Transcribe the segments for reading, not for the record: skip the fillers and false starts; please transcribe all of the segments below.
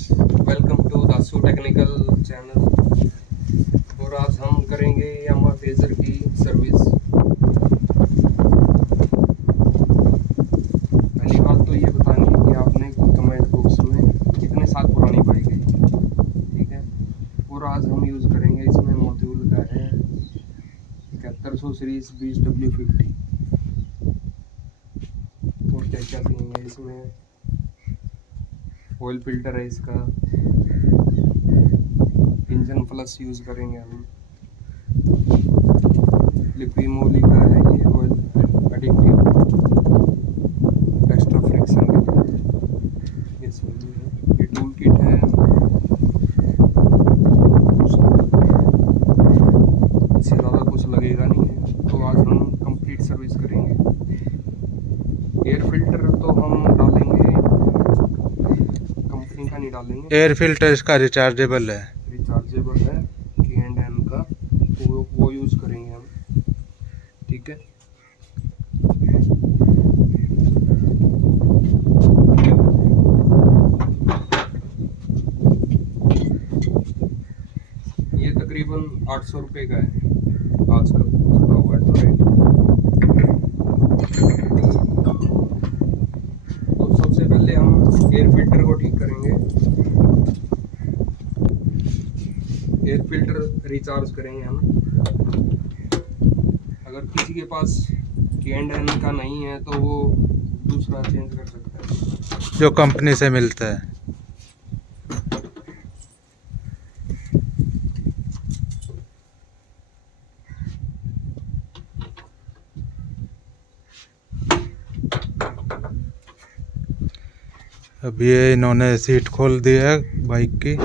Welcome to Dasu technical channel. और आज हम करेंगे यामा फेजर की सर्विस। पहली बात तो ये बतानी है कि आपने कमेंट बॉक्स में कितने साल पुरानी बाइक है, ठीक है। और आज हम यूज़ करेंगे, इसमें मॉड्यूल का है 7100 सीरीज 20W50। और क्या क्या सीन है इसमें, ऑयल फिल्टर है इसका, इंजन प्लस यूज़ करेंगे हम, लिपीमोली का है ये ऑयल एडिक्टिव एक्स्ट्रा फ्रिक्शन के लिए ये सब है। ये टूल किट है, इससे ज़्यादा कुछ लगेगा नहीं है। तो आज हम कंप्लीट सर्विस करेंगे। एयर फिल्टर तो हम डालेंगे, कंपनी का नहीं डालेंगे। एयर फिल्टर इसका रिचार्जेबल है, K&M का, तो वो यूज़ करेंगे हम, ठीक है। ये तकरीबन 800 रुपये का है आजकल चला हुआ है तो रेट। तो सबसे पहले हम एयर फिल्टर को ठीक करेंगे, एयर फिल्टर रिचार्ज करेंगे हम। अगर किसी के पास K&M का नहीं है तो वो दूसरा चेंज कर सकता है जो कंपनी से मिलता है। अब ये इन्होंने सीट खोल दी है बाइक की।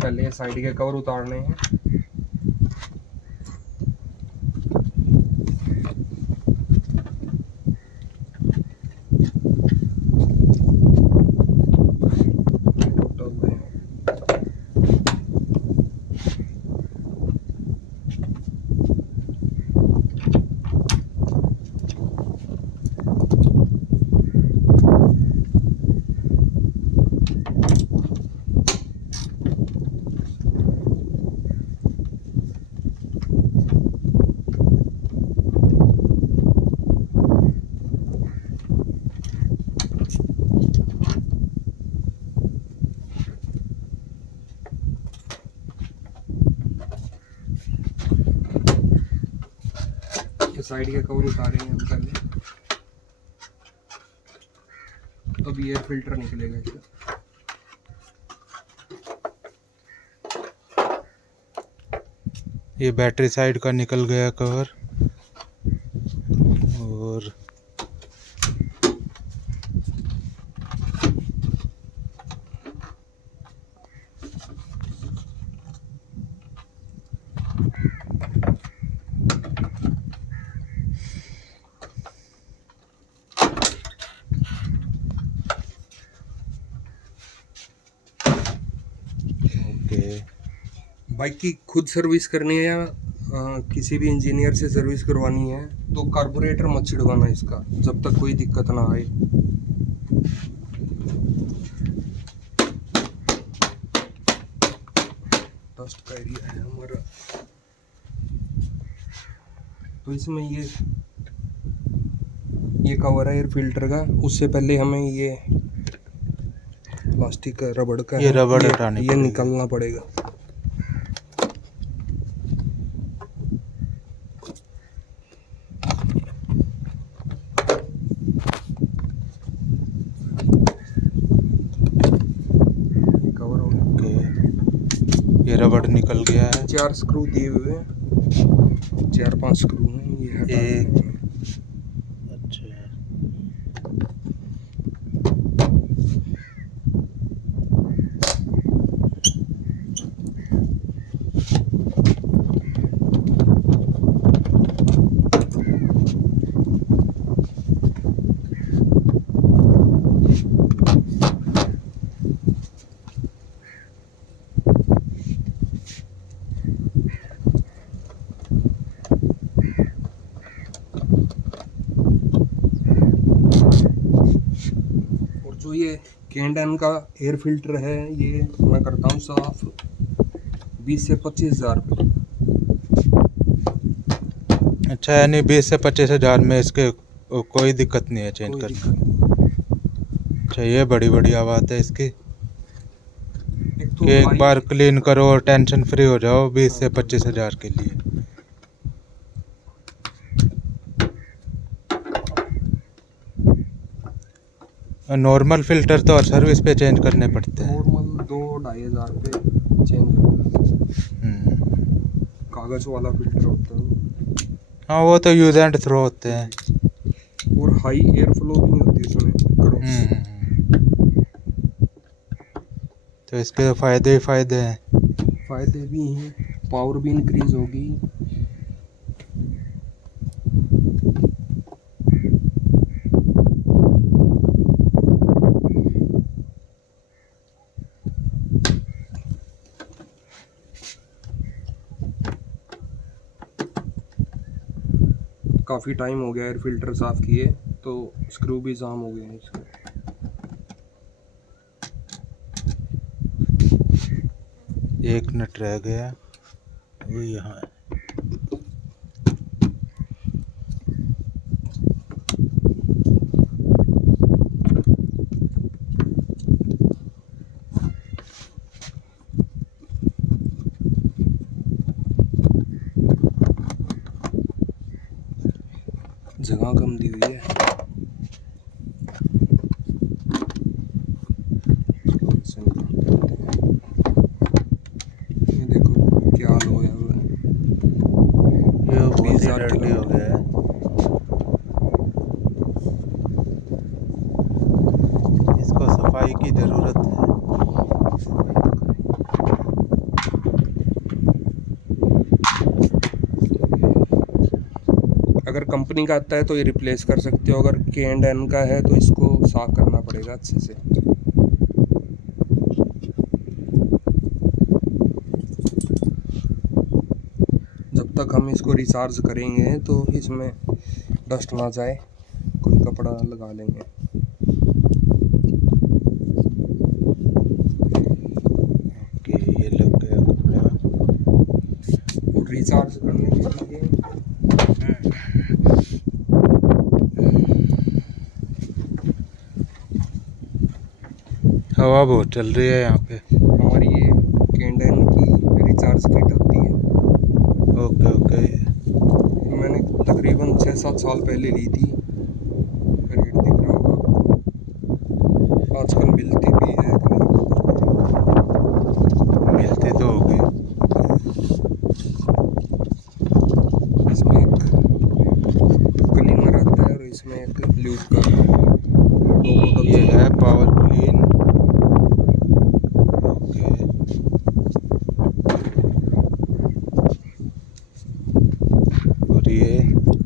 पहले साइड के कवर उतारने हैं। साइड के कवर उतारेंगे हम पहले, अब एयर फिल्टर निकलेगा इसका। ये बैटरी साइड का निकल गया कवर। और बाइक की खुद सर्विस करनी है या किसी भी इंजीनियर से सर्विस करवानी है तो कार्बोरेटर मत छिड़वाना इसका, जब तक कोई दिक्कत ना आए। डस्ट का एरिया है हमारा, तो इसमें ये कवर है एयर फिल्टर का। उससे पहले हमें ये प्लास्टिक का रबड़ का ये रबड़ हटाने ये निकालना पड़ेगा। ये रबड़ निकल गया है। 4 स्क्रू दिए हुए हैं, 4-5 स्क्रू हैं, ये हटा एक देंगे। अच्छा और जो ये कैंडन का एयर फिल्टर है, ये मैं करता हूँ साफ 20 से 25 हज़ार रुपये। अच्छा, यानी 20 से 25 हज़ार में इसके कोई दिक्कत नहीं है चेंज कोई करने दिक्कत में। नहीं। अच्छा, ये बड़ी बढ़िया बात है इसकी एक तो कि एक हाई, बार क्लीन करो और टेंशन फ्री हो जाओ 20 से हाँ, 25 हज़ार के लिए। नॉर्मल फिल्टर तो हर सर्विस पे चेंज करने पड़ते हैं। नॉर्मल 2-2.5 हज़ार रुपये चेंज होगा। कागज़ वाला फिल्टर होता है वो। हाँ, वो तो यूज एंड थ्रो होते हैं। और हाई एयर फ्लो भी नहीं होती उसमें क्रॉस। तो इसके तो फायदे ही फायदे हैं। फायदे भी हैं, पावर भी इंक्रीज होगी। काफ़ी टाइम हो गया एयर फिल्टर साफ़ किए, तो स्क्रू भी जाम हो गए हैं इसके। एक नट रह गया, वो यहाँ है। जगह कम दी हुई है। इसे निकालते हैं। ये देखो क्या हाल हो गया हुआ है। ये बहुत ही 20,000 डर्टी हो गया है। इसको सफाई की जरूरत है। अगर कंपनी का आता है तो ये रिप्लेस कर सकते हो, अगर K&N का है तो इसको साफ करना पड़ेगा अच्छे से। जब तक हम इसको रिचार्ज करेंगे तो इसमें डस्ट ना जाए, कोई कपड़ा लगा लेंगे। ओके, ये लग गया कपड़ा। और रिचार्ज करने के लिए हवा बहुत चल रही है यहाँ पे। हमारी ये K&N की रिचार्ज किट आती है। Okay okay. मैंने तकरीबन 6-7 साल पहले ली थी, रेट दिख रहा होगा आपको। आजकल मिलती भी है कि नहीं। मिलती तो होगी। इसमें एक क्लीनर आता है और इसमें एक ल्यूब का 2 बोतल। ये है पावर क्लीन। ओके, और ये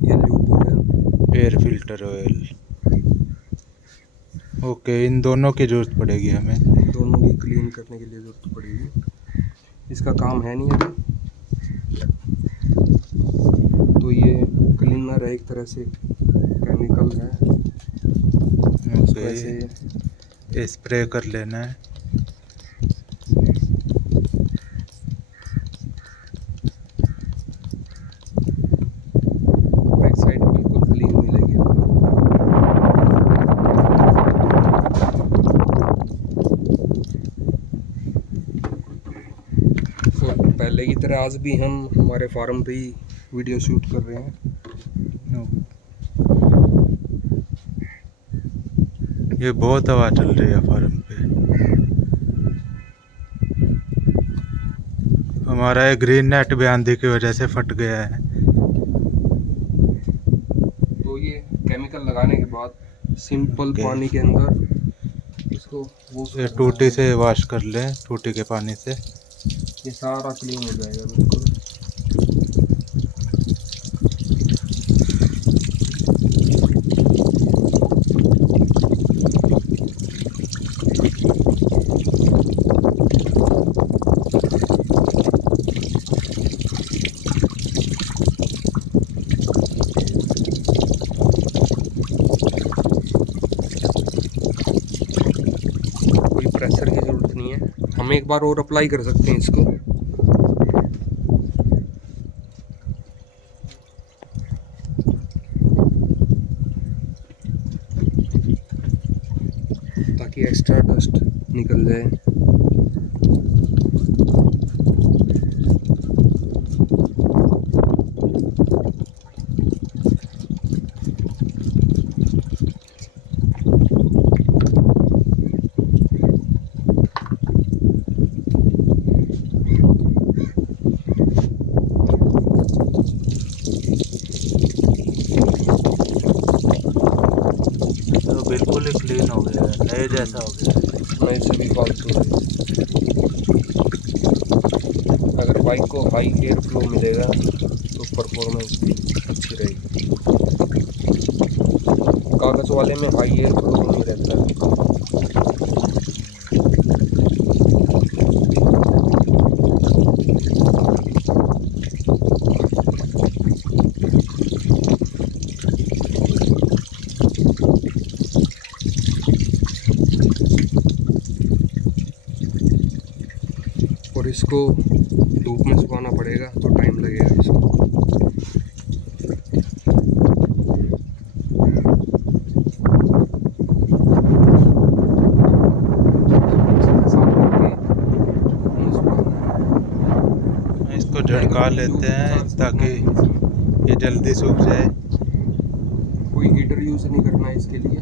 ल्यूब हो गया। Air filter oil. ओके, इन दोनों की जरूरत पड़ेगी हमें। इन दोनों की क्लीन करने के लिए ज़रूरत पड़ेगी। इसका काम है नहीं अभी, तो ये क्लीनर है, एक तरह से केमिकल है। उसको ऐसे ओके, स्प्रे कर लेना है। बैक साइड बिल्कुल क्लीन मिलेगी। तो पहले की तरह आज भी हम हमारे फार्म पे ही वीडियो शूट कर रहे हैं। ये बहुत हवा चल रही है फार्म पे। हमारा ये ग्रीन नेट भी आंधी की वजह से फट गया है। तो ये केमिकल लगाने के बाद सिंपल ओके। पानी के अंदर इसको वॉश ये करना टूटी है। से वॉश कर लें, टूटी के पानी से। ये सारा क्लीन हो जाएगा बिल्कुल। कोई प्रेशर की ज़रूरत नहीं है, हम एक बार और अप्लाई कर सकते हैं इसको। ताकि एक्स्ट्रा डस्ट निकल जाए। तो बिल्कुल ही क्लीन हो गया है, नए जैसा हो गया है। मैं से भी फालतू है। अगर बाइक को हाई एयर फ्लो मिलेगा तो परफॉर्मेंस भी अच्छी रहेगी। कागज़ वाले में हाई एयर फ्लो नहीं रहता है। और इसको धूप में सुखाना पड़ेगा तो टाइम लगेगा इसको। साफ करके धूप में सुखाना है। इसको झड़का लेते हैं ताकि ये जल्दी सूख जाए। कोई हीटर यूज़ नहीं करना है इसके लिए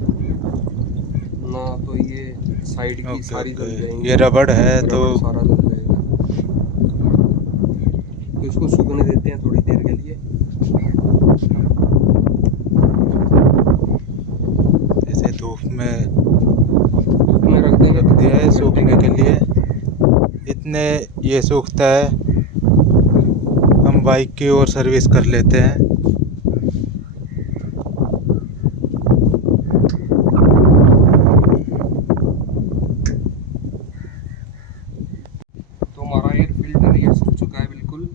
ना, तो ये साइड की ओके सारी जल ओके, जाएंगी। ये रबड़ है तो रबड़ सारा जल जाएगा। तो इसको सूखने देते हैं थोड़ी देर के लिए। इसे धूप में रख देंगे रख दिया है सूखने के लिए। इतने ये सूखता है, हम बाइक की और सर्विस कर लेते हैं। तो हमारा एयर फिल्टर ये सूख चुका है बिल्कुल।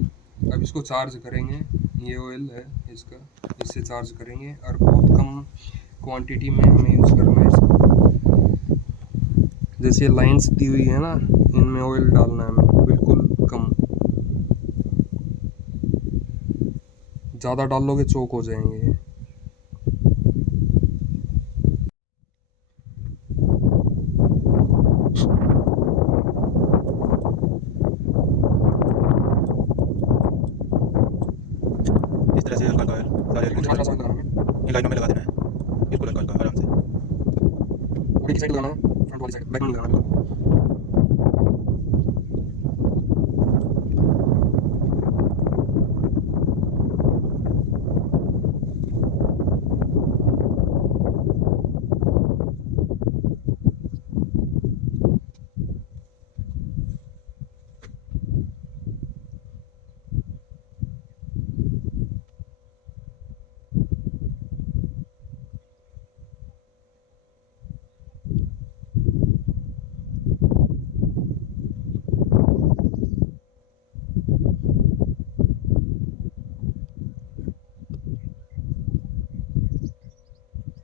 अब इसको चार्ज करेंगे। ये ऑयल है इसका, इससे चार्ज करेंगे और बहुत कम क्वांटिटी में हमें यूज़ करना है इसको। जैसे लाइंस दी हुई है ना, इनमें ऑयल डालना है हमें बिल्कुल कम। ज़्यादा डालोगे चोक हो जाएंगे ये। इस तरह से हल्का हल्का सारे इन लाइनों में लगा देना है, बिल्कुल हल्का हल्का आराम से। और एक साइड लगाना है, फ्रंट वाली साइड, बैक में नहीं लगाना है।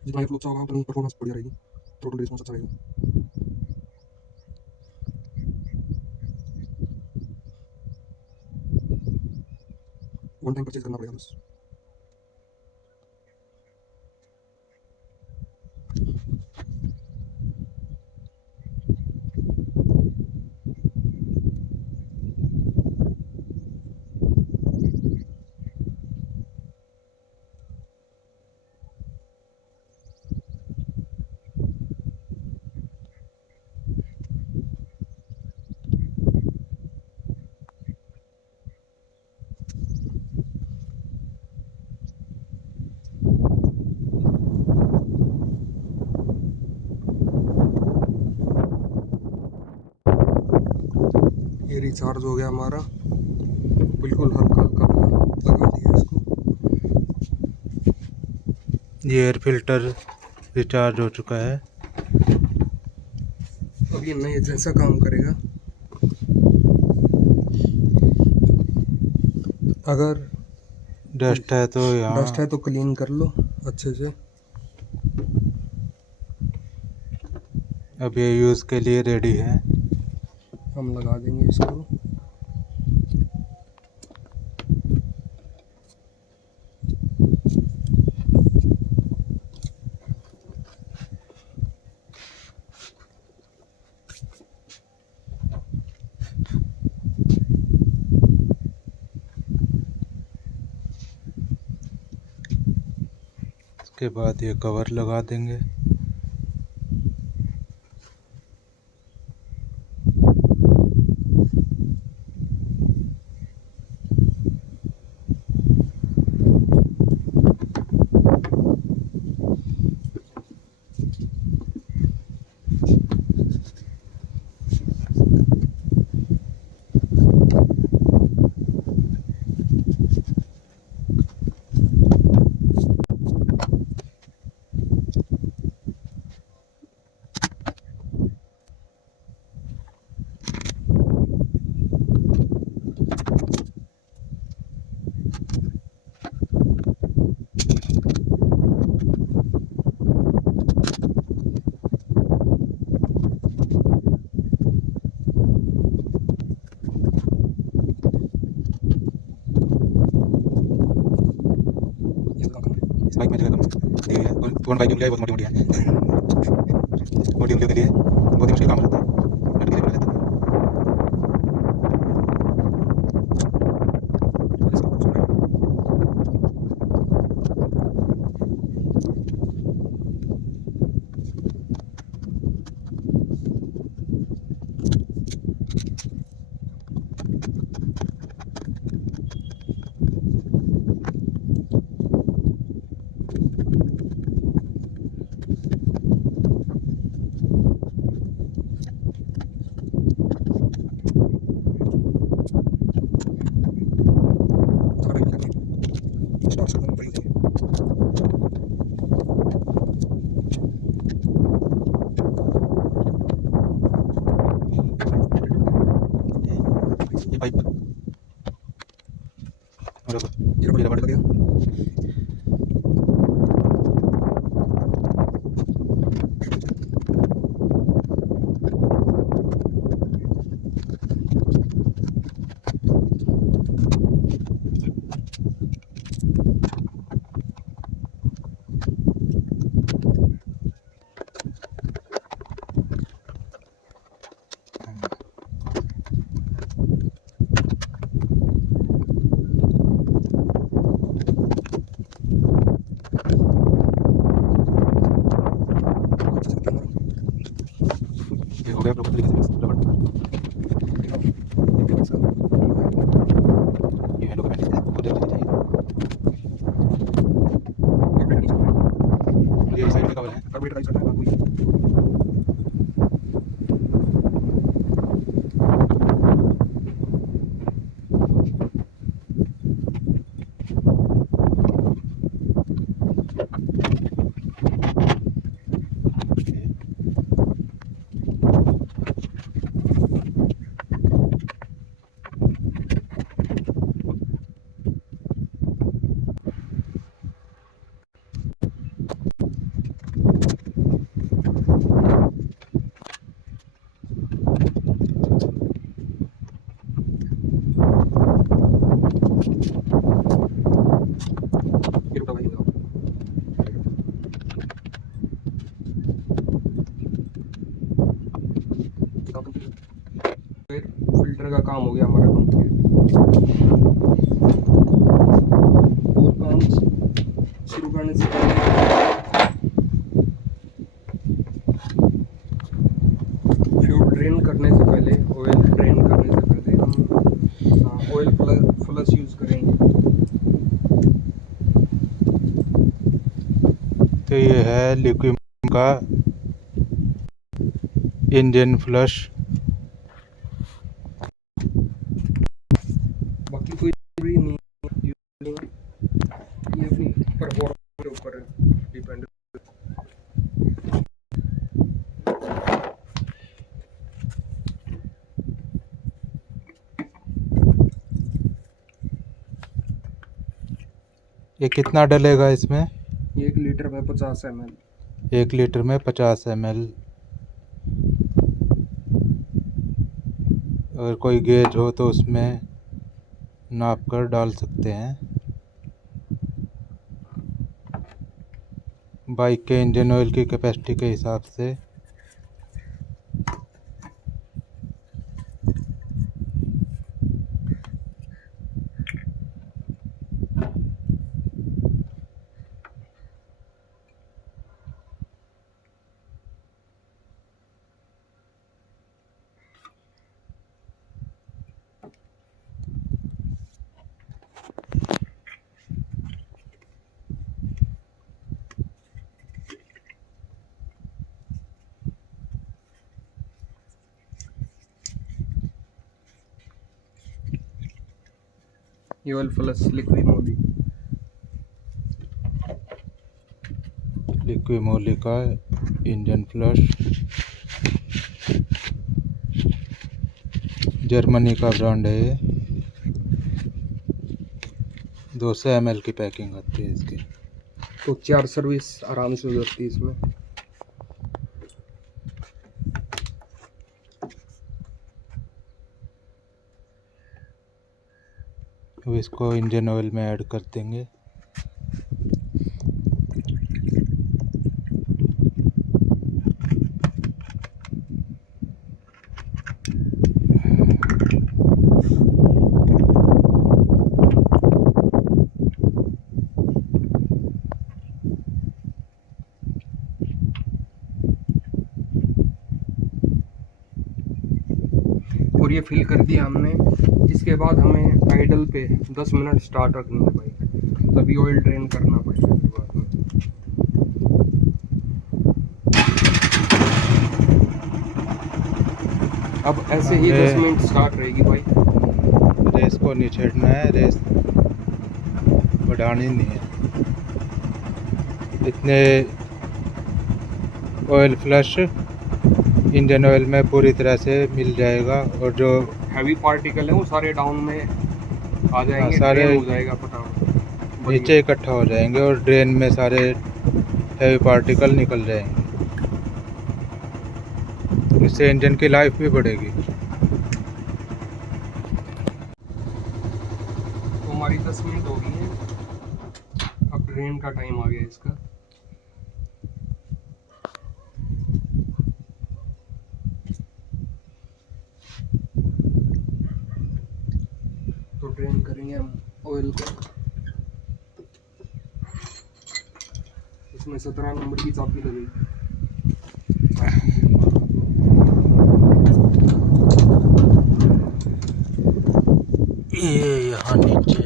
जितना एयर फ्लो अच्छा होगा उतनी परफॉर्मेंस बढ़िया रहेगी, टोटल रिस्पॉन्स अच्छा रहेगा। वन टाइम परचेज करना पड़ेगा बस। रिचार्ज हो गया हमारा, बिल्कुल हल्का हल्का लगा दिया इसको। ये एयर फिल्टर रिचार्ज हो चुका है। अब ये नए जैसा काम करेगा। अगर डस्ट है तो डस्ट है यहाँ तो क्लीन कर लो अच्छे से। अब ये यूज़ के लिए रेडी है। हम लगा देंगे इसको। उसके बाद ये कवर लगा देंगे। इस बाइक में जगह कम दी हुई है और फोन बाइक जो है बहुत मोटी मोटी है। मोटी उंगलियों के लिए बहुत ही मुश्किल काम हो जाता है। नट के लिए बना जाता है। ये पाइप और ये रबड़ लगा दिया। ये हो गया प्रॉपर तरीके से रबड़। ये हैंड ओवर है बहुत जल्दी चाहिए। ये साइड में कवर है। कार्बोरेटर करना है कोई। फिल्टर का काम हो गया हमारा कंप्लीट। और काम शुरू करने से पहले फ्यूल ड्रेन करने से पहले, ऑयल ड्रेन करने से पहले हम ऑयल फ्लश यूज़ करेंगे। तो ये है लिक्विड का इंजन फ्लश। ये कितना डलेगा इसमें? ये 1 लीटर में 50 ml। 1 लीटर में 50 ml। अगर कोई गेज हो तो उसमें नाप कर डाल सकते हैं। बाइक के इंजन ऑयल की कैपेसिटी के हिसाब से। ये ऑयल प्लस लिक्विड मोली। लिक्विड मोली का इंजन फ्लश, जर्मनी का ब्रांड है ये। 200 ml की पैकिंग आती है इसकी। तो 4 सर्विस आराम से हो जाती है इसमें। अब इसको इंजन ऑयल में ऐड कर देंगे। और ये फिल कर दिया हमने। इसके बाद हमें आइडल पे 10 मिनट स्टार्ट रखनी है बाइक, तभी ऑयल ड्रेन करना पड़ेगा फिर बाद में। अब ऐसे ही 10 मिनट स्टार्ट रहेगी बाइक। रेस को नहीं छेड़ना है, रेस बढ़ानी नहीं है। इतने ऑयल फ्लश इंजन ऑयल में पूरी तरह से मिल जाएगा, और जो हैवी पार्टिकल है वो सारे डाउन में आ जाएंगे, सारे ड्रेन हो जाएगा फटाफट। नीचे इकट्ठा हो जाएंगे और ड्रेन में सारे हैवी पार्टिकल निकल जाएंगे। इससे इंजन की लाइफ भी बढ़ेगी। तो हमारी 10 मिनट हो गई है। अब ड्रेन का टाइम आ गया इसका। तो ड्रेन करेंगे हम ऑयल को। इसमें 17 नंबर की चाबी लगेगी। ये यहाँ नीचे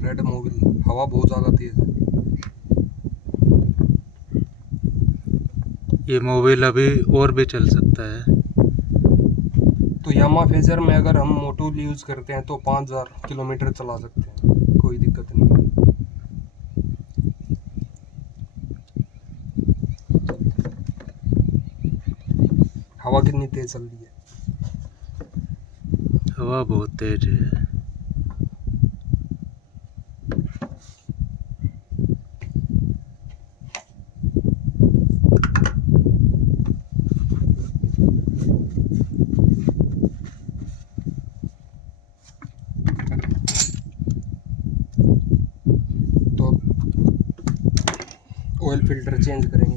रेड मोबिल, हवा बहुत ज़्यादा तेज है। ये मोबिल अभी और भी चल सकता है। तो यामा फेजर में अगर हम मोटूल यूज़ करते हैं तो 5000 किलोमीटर चला सकते हैं, कोई दिक्कत नहीं। हवा कितनी तेज चल रही है। हवा बहुत तेज है। तो ऑयल फिल्टर चेंज करेंगे।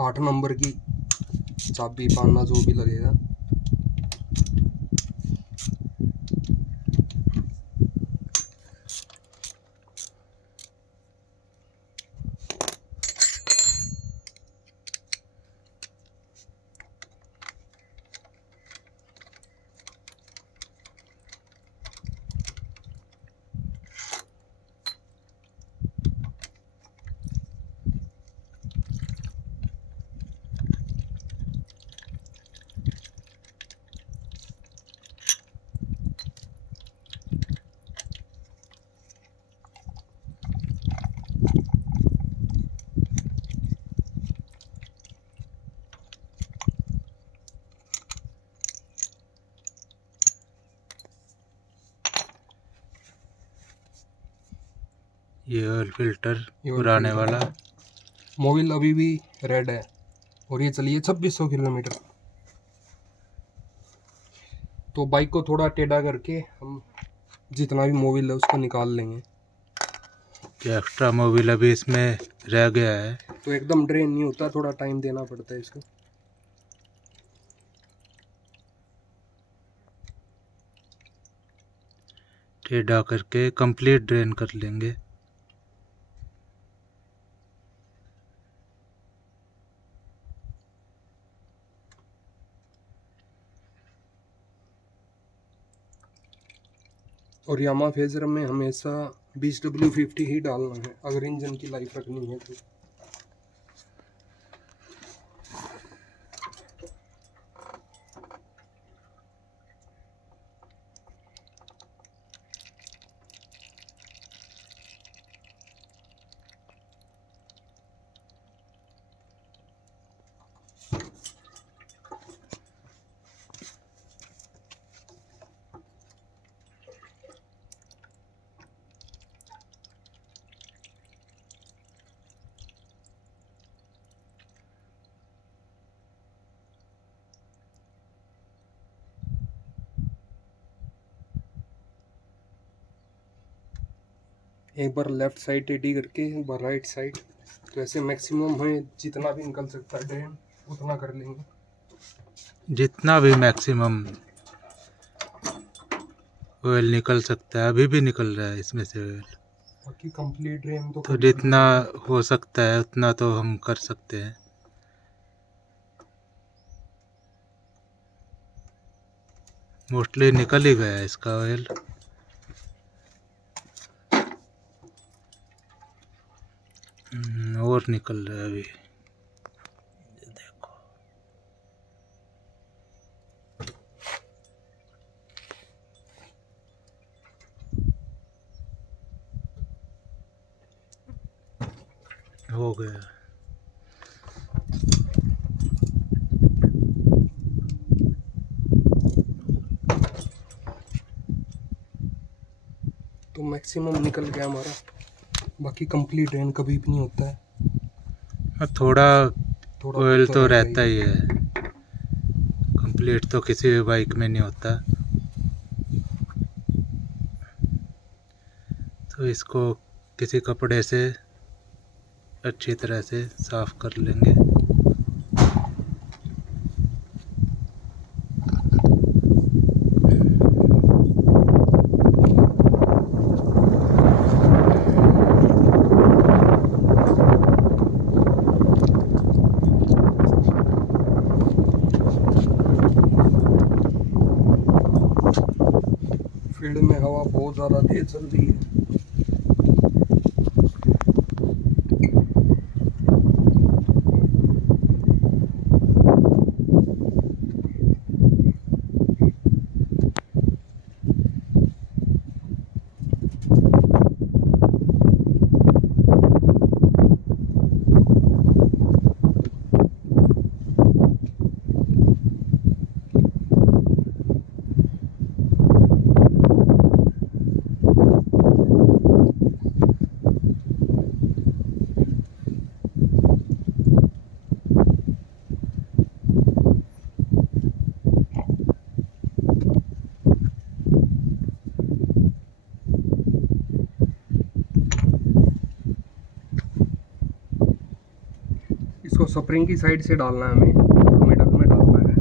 8 नंबर की चाबी पाना जो भी लगेगा। ये ऑयल फिल्टर ये ऑयल पुराने फिल्टर। वाला। मोबिल अभी भी रेड है और ये चलिए 2600 किलोमीटर। तो बाइक को थोड़ा टेढ़ा करके हम जितना भी मोबिल है उसको निकाल लेंगे। जो एक्स्ट्रा मोबिल अभी इसमें रह गया है, तो एकदम ड्रेन नहीं होता, थोड़ा टाइम देना पड़ता है इसको। टेढ़ा करके कंप्लीट ड्रेन कर लेंगे। और यामा फेजर में हमेशा 20W50 ही डालना है अगर इंजन की लाइफ रखनी है तो। एक बार लेफ्ट साइड टेढ़ी करके एक बार राइट साइड, तो ऐसे मैक्सिमम हमें जितना भी निकल सकता है ड्रेन उतना कर लेंगे। जितना भी मैक्सिमम ऑयल निकल सकता है, अभी भी निकल रहा है इसमें से ऑयल। बाकी कंप्लीट ड्रेन तो तो जितना हो सकता है उतना तो हम कर सकते हैं। मोस्टली निकल ही गया है इसका ऑयल। और निकल रहा है अभी, देखो। हो गया। तो मैक्सिमम निकल गया हमारा। बाकी कंप्लीट ड्रेन कभी भी नहीं होता है, थोड़ा थोड़ा ऑयल बहुत तो रहता रहता ही है। कंप्लीट तो किसी भी बाइक में नहीं होता। तो इसको किसी कपड़े से अच्छी तरह से साफ कर लेंगे। फील्ड में हवा बहुत ज़्यादा तेज चल रही है। स्प्रिंग की साइड से डालना है हमें, मिडल में डालना है।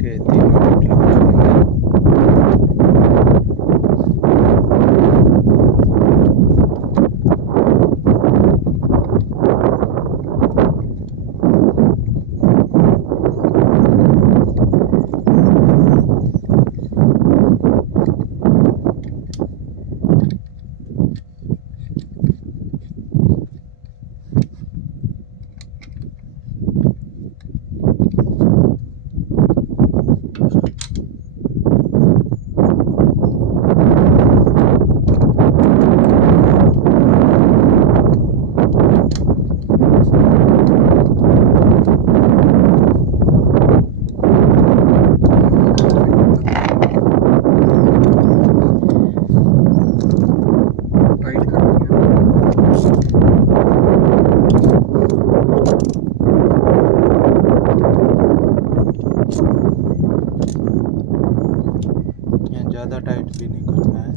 के 3 मिनट लगा देंगे। टाइट करनी है। ज़्यादा टाइट भी नहीं करना है।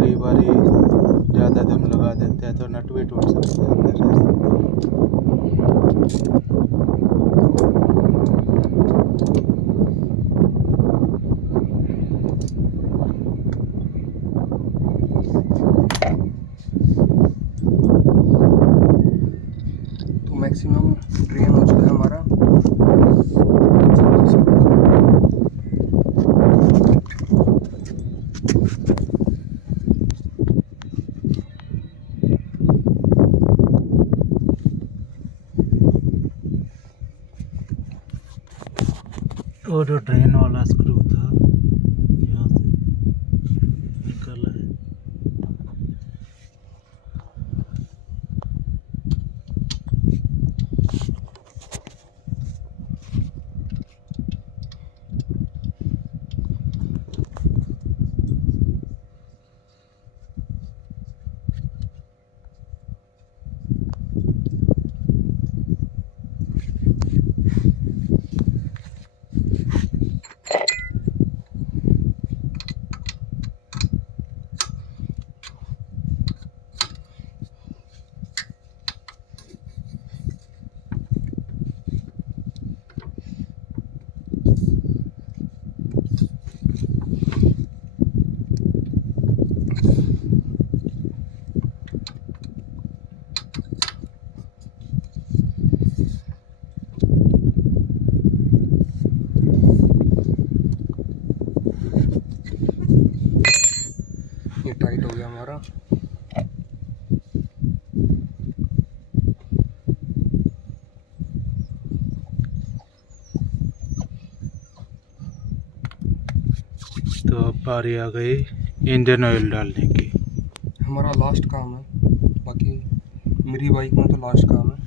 कई बार ज़्यादा दम लगा देते हैं तो नट भी टूट सकते हैं, अंदर रह सकते हैं। तो मैक्सिमम ड्रेन हो चुका है हमारा। वो जो ड्रेन वाला स्क्रू था यहाँ से निकला है। ये टाइट हो गया हमारा। तो अब बारी आ गई इंजन ऑयल डालने की। हमारा लास्ट काम है, बाकी मेरी बाइक में तो लास्ट काम है।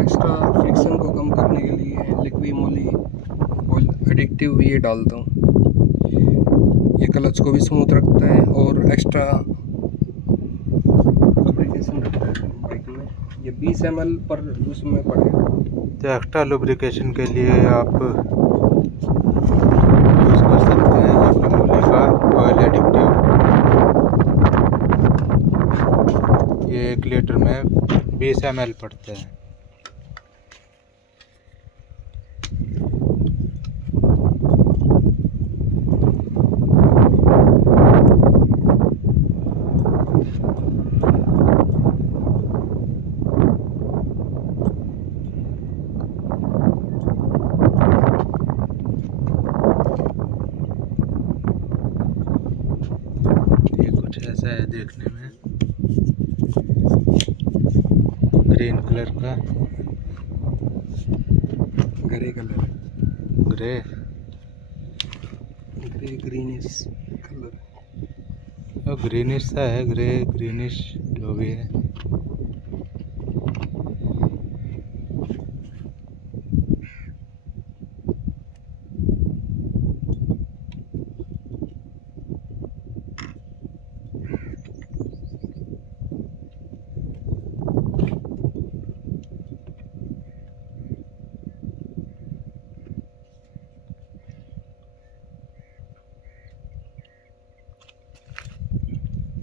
एक्स्ट्रा फ्रिक्शन को कम करने के लिए लिक्विड मोली ऑयल एडिक्टिव ये डालता हूँ। क्लच को भी स्मूथ रखता है और एक्स्ट्रा लुब्रिकेशन रखता है बाइक में। ये 20 ml पर उसमें पड़ेगा। तो एक्स्ट्रा लुब्रिकेशन के लिए आप यूज़ कर सकते हैं ये कमोली का ऑयल एडिक्टिव। ये 1 लीटर में 20 ml पड़ते हैं। ये कुछ ऐसा है देखने में, ग्रीन कलर का, grey colour, grey greenish colour. और ग्रीनिश सा है, ग्रे ग्रीनिश जो भी है।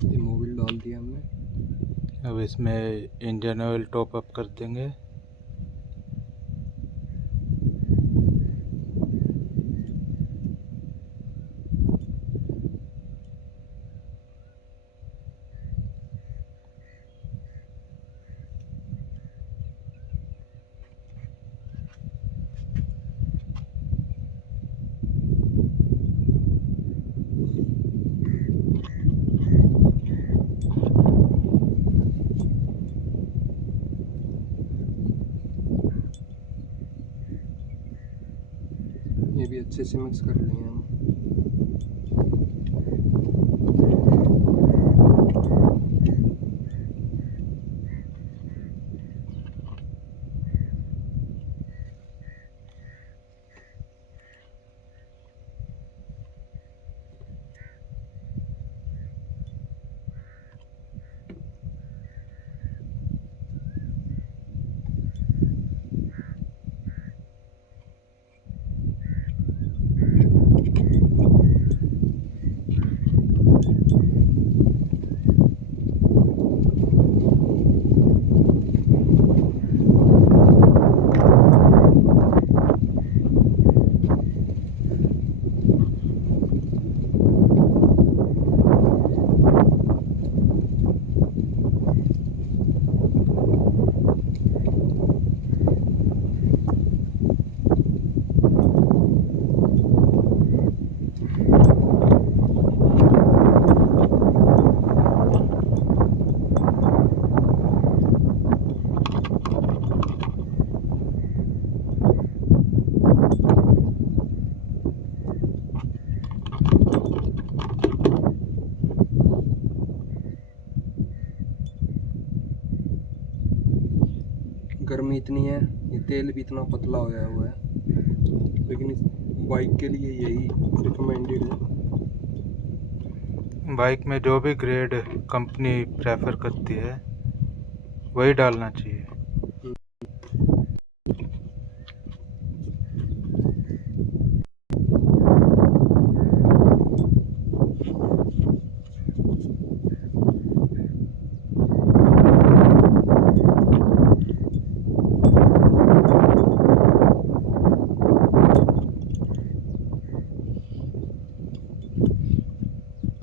ये मोबिल डाल दिया हमने। अब इसमें इंजन ऑयल टॉप अप कर देंगे। ये भी अच्छे से मिक्स कर लेंगे हम। गर्मी इतनी है, ये तेल भी इतना पतला हो गया हुआ है, लेकिन इस बाइक के लिए यही रिकमेंडेड है। बाइक में जो भी ग्रेड कंपनी प्रेफर करती है वही डालना चाहिए।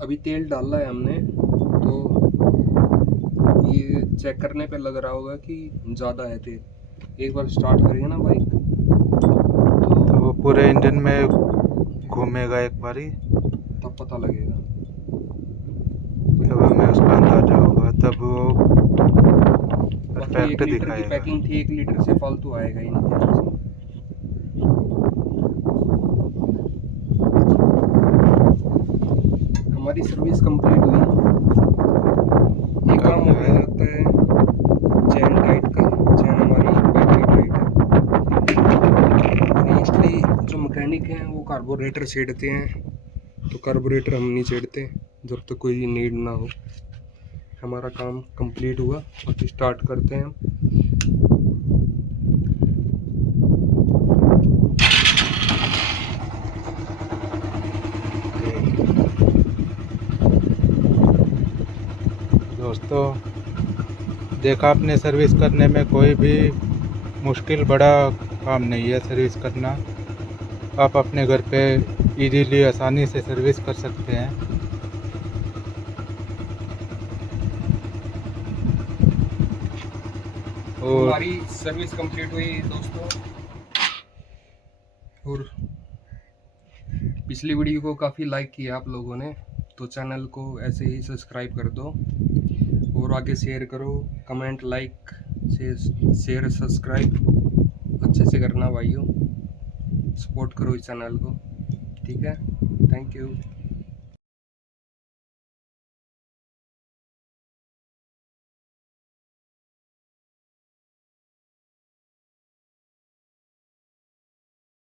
अभी तेल डाला है हमने, तो ये चेक करने पे लग रहा होगा कि ज़्यादा है तेल। एक बार स्टार्ट करेंगे ना बाइक, तो वो पूरे इंजन में घूमेगा एक बारी, तब पता लगेगा। तब हमें उसका अंदाजा होगा, तब वो बाकी 1 परफेक्ट लीटर की दिखाएगा। पैकिंग थी, 1 लीटर से फालतू आएगा ही नहीं तेल इसमें। हमारी सर्विस कंप्लीट हुई। एक काम हो गया जाता है चैन टाइट का, चैन हमारी बाइक की टाइट है। मोस्टली जो मैकेनिक हैं वो कार्बोरेटर छेड़ते हैं, तो कार्बोरेटर हम नहीं छेड़ते जब तक कोई नीड ना हो। हमारा काम कंप्लीट हुआ, अब स्टार्ट करते हैं हम। दोस्तों देखा आपने, सर्विस करने में कोई भी मुश्किल बड़ा काम नहीं है सर्विस करना। आप अपने घर पे इजीली आसानी से सर्विस कर सकते हैं। तो और हमारी सर्विस कंप्लीट हुई दोस्तों, और पिछली वीडियो को काफ़ी लाइक किया आप लोगों ने, तो चैनल को ऐसे ही सब्सक्राइब कर दो और आगे शेयर करो, कमेंट, लाइक से शेयर सब्सक्राइब अच्छे से करना भाइयों, सपोर्ट करो इस चैनल को। ठीक है, थैंक यू।